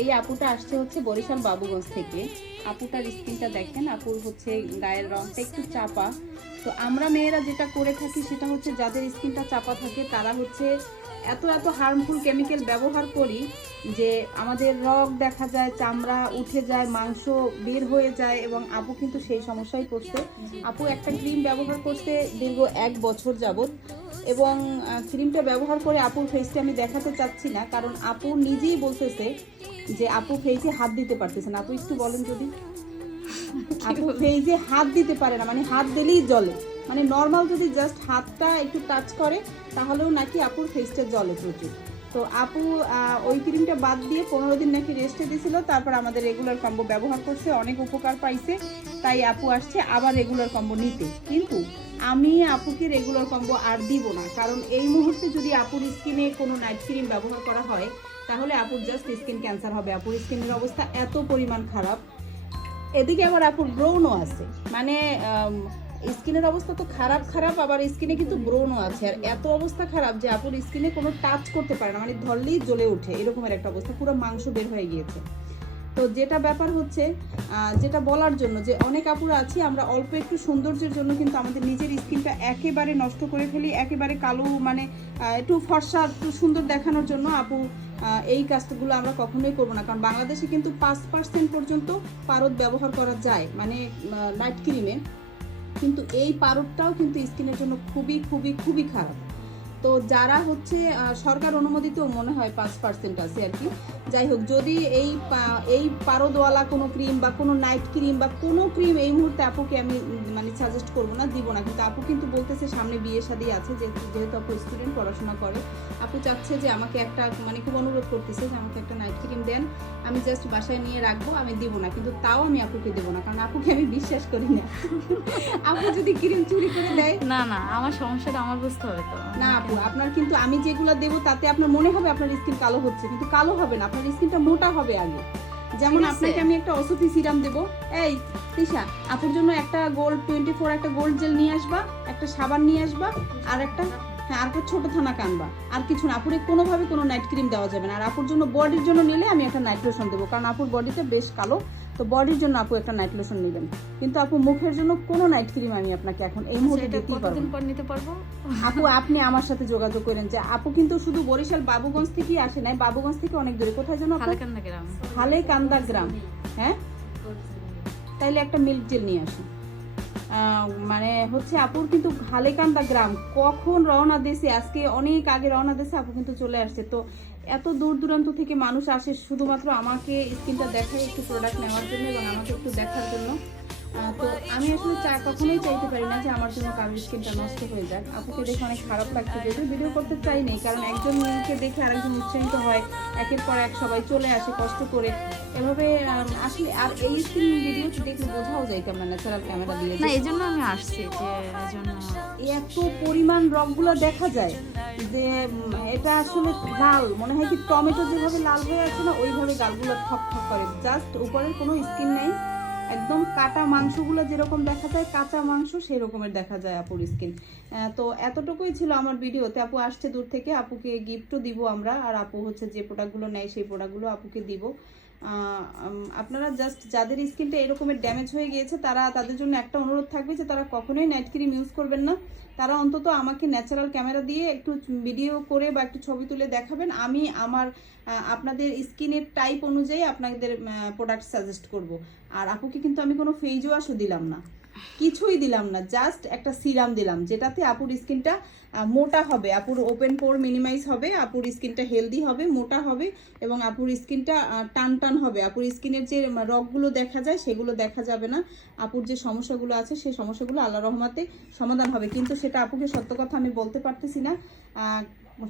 এই আপুটা আসছে হচ্ছে বরিশাল বাবুগঞ্জ থেকে। আপুটার স্কিনটা দেখেন, আপুর হচ্ছে গায়ের রংটা একটু চাপা। তো আমরা মেয়েরা যেটা করে থাকি সেটা হচ্ছে যাদের স্কিনটা চাপা থাকে, তারা হচ্ছে এত এত হার্মফুল কেমিক্যাল ব্যবহার করি যে আমাদের রগ দেখা যায়, চামড়া উঠে যায়, মাংস বের হয়ে যায় এবং আপু কিন্তু সেই সমস্যায় পড়ছে আপু একটা ক্রিম ব্যবহার করতে দীর্ঘ এক বছর যাবত এবং ক্রিমটা ব্যবহার করে আপুর ফেসটা আমি দেখাতে চাচ্ছি না, কারণ আপু নিজেই বলতেছে যে আপু ফেসে হাত দিতে পারতেছে না। আপু একটু বলেন যদি। আপু ফেসে হাত দিতে পারে না মানে হাত দিলেই জলে মানে নর্মাল যদি জাস্ট হাতটা একটু টাচ করে তাহলেও নাকি আপুর ফেসটা জলে প্রচুর। তো আপু ওই ক্রিমটা বাদ দিয়ে পনেরো দিন নাকি রেস্টে দিয়েছিল তারপর আমাদের রেগুলার কম্বো ব্যবহার করছে অনেক উপকার পাইছে। তাই আপু আসছে আবার রেগুলার কম্বো নিতে। কিন্তু আমি আপুকে রেগুলার কম্বো আর দিব না কারণ এই মুহূর্তে যদি আপুর স্কিনে কোনো নাইট ক্রিম ব্যবহার করা হয় তাহলে আপুর জাস্ট স্কিন ক্যান্সার হবে। আপুর স্কিনের অবস্থা এত পরিমাণ খারাপ। এদিকে আবার আপুর ব্রণও আছে। মানে স্কিনের অবস্থা তো খারাপ খারাপ, আবার স্কিনে কিন্তু ব্রণও আছে। আর এত অবস্থা খারাপ যে আপুর স্কিনে কোনো টাচ করতে পারে না। মানে ধরলেই জ্বলে ওঠে, এরকমের একটা অবস্থা। পুরো মাংস বের হয়ে গিয়েছে। তো যেটা ব্যাপার হচ্ছে যেটা বলার জন্য যে অনেক আপুরা আছি, আমরা অল্প একটু সৌন্দর্যের জন্য কিন্তু আমাদের নিজের স্কিনটা একেবারে নষ্ট করে ফেলি। একেবারে কালো মানে একটু ফর্সা, একটু সুন্দর দেখানোর জন্য আপু এই কাজগুলো আমরা কখনোই করব না। কারণ বাংলাদেশে কিন্তু পাঁচ পার্সেন্ট পর্যন্ত পারদ ব্যবহার করা যায় মানে নাইট ক্রিমে কিন্তু এই পারদটাও কিন্তু স্কিনের জন্য খুবই খুবই খুবই খারাপ। তো যারা হচ্ছে সরকার অনুমোদিত মনে হয় পাঁচ পার্সেন্ট আছে আর কি। যাই হোক যদি এই এই পারদওয়ালা কোনো ক্রিম বা কোনো নাইট ক্রিম বা কোনো ক্রিম এই মুহূর্তে আপুকে আমি মানে সাজেস্ট করব না দিব না। কিন্তু আপু কিন্তু বলতেছে সামনে বিয়ে শাদী আছে যেহেতু যেহেতু আপু স্টুডেন্ট পড়াশোনা করে। আপু চাচ্ছে যে আমাকে একটা মানে খুব অনুরোধ করতেছে যে আমাকে একটা নাইট ক্রিম দেন। আমি জাস্ট বাসায় নিয়ে রাখব আমি দিব না। কিন্তু তাও আমি আপুকে দেবো না কারণ আপুকে আমি বিশ্বাস করি না। আপু যদি ক্রিম চুরি করে দেয়? না না আমার সমস্যাটা আমার বুঝতে হবে তো। না আপু আপনার কিন্তু আমি যেগুলো দেব তাতে আপনার মনে হবে আপনার স্কিন কালো হচ্ছে কিন্তু কালো হবে না আপনার স্কিনটা মোটা হবে আগে। যেমন আপনাকে আমি একটা ওষুধি সিরাম দেব। এই তিশা আপুর জন্য একটা গোল্ড টোয়েন্টি ফোর একটা গোল্ড জেল নিয়ে আসবা একটা সাবান নিয়ে আসবা আর একটা হ্যাঁ আর ছোট থানা কানবা। আর কিছু না আপুরে কোনোভাবে কোনো নাইট ক্রিম দেওয়া যাবে না। আর আপুর জন্য বডির জন্য নিলে আমি একটা নাইট লোশন দেবো কারণ আপুর বডিতে বেশ কালো। তো বডির জন্য আপু একটা নাইট লোশন নেবেন। কিন্তু আপু মুখের জন্য কোনো নাইট ক্রিম আমি আপনাকে এখন এই মুহূর্তে দিতেই পারব পর নিতে পারব? আপু আপনি আমার সাথে যোগাযোগ করেন যে আপু কিন্তু শুধু বরিশাল বাবুগঞ্জ থেকেই আসে নাই। বাবুগঞ্জ থেকে অনেক দূরে। কোথায় যেন আপু? হালাকান্না গ্রাম। হালে কান্দা গ্রাম। হ্যাঁ? তাইলে একটা মিল্ক জেল নিয়ে আসুন। মানে হচ্ছে আপুর কিন্তু হালেকান্দা গ্রাম। কখন রওনা দেশে আজকে অনেক আগে রওনা দেশে আপু কিন্তু চলে আসছে। তো এত দূর দূরান্ত থেকে মানুষ আসে, শুধুমাত্র আমাকে স্কিনটা দেখায় একটু প্রোডাক্ট নেওয়ার জন্য এবং আমাকে একটু দেখার জন্য। তো আমি আসলে চা কখনোই চাইতে পারি না যে আমার জন্য কারোর স্কিনটা নষ্ট হয়ে যাক। আপুকে দেখে অনেক খারাপ লাগছে যেহেতু ভিডিও করতে চাই নেই কারণ একজন মেয়েকে দেখে আরেকজন উৎসাহিত হয় একের পর এক সবাই চলে আসে কষ্ট করে। এভাবে আসলে আর এই স্কিন ভিডিও দেখলে বোঝাও যায় কেমন ন্যাচারাল ক্যামেরা দিয়ে না এই জন্য আমি আসছি যে জন্য এত পরিমাণ রংগুলো দেখা যায় যে এটা আসলে লাল মনে হয় কি টমেটো যেভাবে লাল হয়ে আছে না ওইভাবে গালগুলো ঠক ঠক করে। জাস্ট উপরের কোনো স্কিন নেই। একদম কাটা মাংসগুলো যেরকম দেখা যায়, কাঁচা মাংস সেই রকমের দেখা যায় আপুর স্কিন তো এতটুকুই ছিল আমার ভিডিওতে। আপু আসছে দূর থেকে, আপুকে গিফটও দিব আমরা। আর আপু হচ্ছে যে প্রোডাক্টগুলো নেয়, সেই প্রোডাক্টগুলো আপুকে দিব। আপনারা জাস্ট যাদের স্কিনটা এরকমের ড্যামেজ হয়ে গিয়েছে, তারা তাদের জন্য একটা অনুরোধ থাকবে যে তারা কখনোই নাইট ক্রিম ইউজ করবেন না। তারা অন্তত আমাকে ন্যাচারাল ক্যামেরা দিয়ে একটু ভিডিও করে বা একটু ছবি তুলে দেখাবেন। আমি আমার আপনাদের স্কিনের টাইপ অনুযায়ী আপনাদের প্রোডাক্ট সাজেস্ট করব। আর আপুকে কিন্তু আমি কোনো ফেজ ওয়াশও দিলাম না। কিছুই দিলাম না জাস্ট একটা সিরাম দিলাম, যেটাতে আপুর স্কিনটা মোটা হবে, আপুর ওপেন পোর মিনিমাইজ হবে, আপুর স্কিনটা হেলদি হবে, মোটা হবে, এবং আপুর স্কিনটা টান টান হবে। আপুর স্কিনের যে রগগুলো দেখা যায়, সেগুলো দেখা যাবে না। আপুর যে সমস্যাগুলো আছে, সেই সমস্যাগুলো আল্লাহ রহমাতে সমাধান হবে। কিন্তু সেটা আপুকে সত্য কথা আমি বলতে পারতেছি না।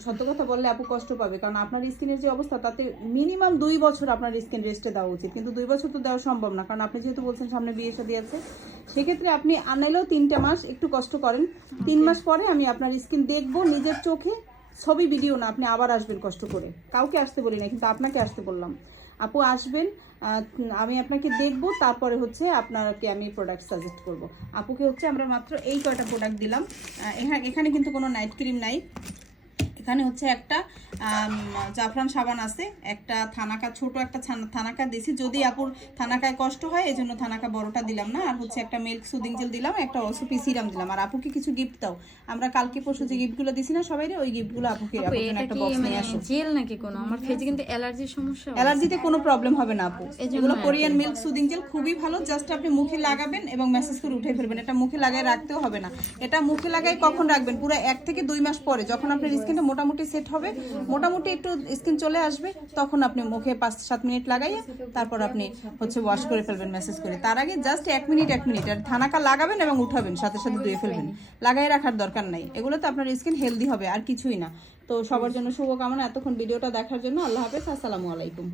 সত্য কথা বললে আপু কষ্ট পাবে কারণ আপনার স্কিনের যে অবস্থা তাতে মিনিমাম দুই বছর আপনার স্কিন রেস্টে দেওয়া উচিত। কিন্তু দুই বছর তো দেওয়া সম্ভব না কারণ আপনি যেহেতু বলছেন সামনে বিয়ে শাদী আছে সেক্ষেত্রে আপনি আনাইলেও তিনটা মাস একটু কষ্ট করেন। তিন মাস পরে আমি আপনার স্কিন দেখব নিজের চোখে ছবি ভিডিও না আপনি আবার আসবেন কষ্ট করে। কাউকে আসতে বলি না কিন্তু আপনাকে আসতে বললাম। আপু আসবেন আমি আপনাকে দেখব তারপরে হচ্ছে আপনাকে আমি প্রোডাক্ট সাজেস্ট করব। আপুকে হচ্ছে আমরা মাত্র এই কয়টা প্রোডাক্ট দিলাম। এখানে কিন্তু কোনো নাইট ক্রিম নাই। এখানে হচ্ছে একটা জাফরান সাবান আছে একটা থানাকা ছোট একটা থানাকা দিছি। যদি আপুর থানাকায় কষ্ট হয় এই জন্য থানাকা বড়টা দিলাম না। আর হচ্ছে একটা মিল্ক সুদিং জেল দিলাম একটা ওসুপি সিরাম দিলাম। আর আপুকে কিছু গিফট দাও। আমরা কালকে পরশু যে গিফটগুলো দিছি না সবাই ওই গিফটগুলো আপুকে একটা বক্স মানে নিয়ে আসো। জেল নাকি কোনো? আমার ফেজে কিন্তু অ্যালার্জির সমস্যা অ্যালার্জিতে কোনো প্রবলেম হবে না আপু। এগুলো কোরিয়ান মিল্ক সুদিং জেল খুবই ভালো। জাস্ট আপনি মুখে লাগাবেন এবং মেসেজ করে উঠে ফেলবেন। এটা মুখে লাগায় রাখতেও হবে না। এটা মুখে লাগায় কখন রাখবেন? পুরো এক থেকে দুই মাস পরে যখন আপনার স্কিনটা মোটামুটি সেট হবে। মোটামুটি একটু স্কিন চলে আসবে, তখন আপনি মুখে পাঁচ সাত মিনিট লাগাইয়ে তারপর আপনি হচ্ছে ওয়াশ করে ফেলবেন মেসেজ করে। তার আগে জাস্ট এক মিনিট এক মিনিট। আর থানাকা লাগাবেন এবং উঠাবেন, সাথে সাথে ধুয়ে ফেলবেন। লাগাই রাখার দরকার নাই। এগুলো তো আপনার স্কিন হেলদি হবে, আর কিছুই না। তো সবার জন্য শুভকামনা, এতক্ষণ ভিডিওটা দেখার জন্য আল্লাহ হাফেজ, আসসালামু আলাইকুম।